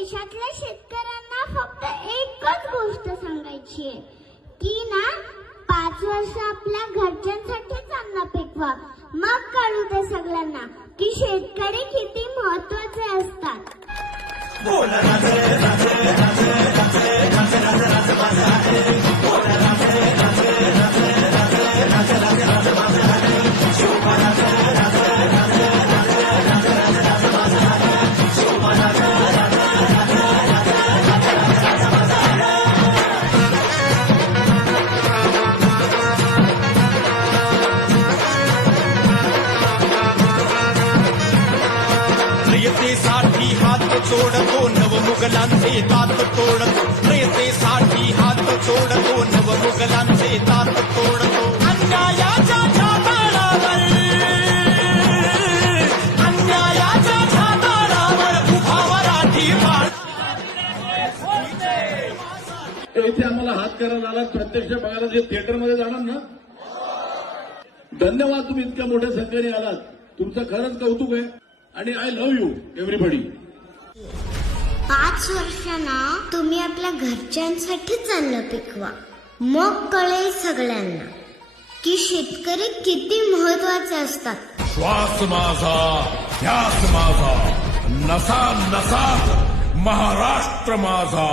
देशातल्या शेतकऱ्यांना फक्त एकच गोष्ट सांगायची आहे की ना 5 वर्ष आपल्या घरच्यांसाठीच अन्न पिकवा. मग कळू दे सगळ्यांना की शेतकरी किती महत्वाचे असतात. प्रियतेसाठी हात जोडतो नवमुघलांचे तात तोडतो. प्रियतेसाठी हात जोडतो नवमुघलांचे तात तोडतो. अन्यायाच्या छाताडावर अन्यायाच्या छाताडावर उभा मराठी बाळ. इथे आम्हाला हात करायला आला, प्रत्यक्ष बघायला जे थिएटरमध्ये जाणार ना, धन्यवाद. तुम्ही इतक्या मोठ्या संख्येने आलात, तुमचं खरंच कौतुक आहे आणि आय लव्ह यू एव्हरीबडी. 5 वर्षांना तुम्ही आपल्या घरच्यांसाठीच अन्न पिकवा. मग कळेल सगळ्यांना की शेतकरी किती महत्वाचे असतात. श्वास माझा ध्यास माझा नसा नसात महाराष्ट्र माझा.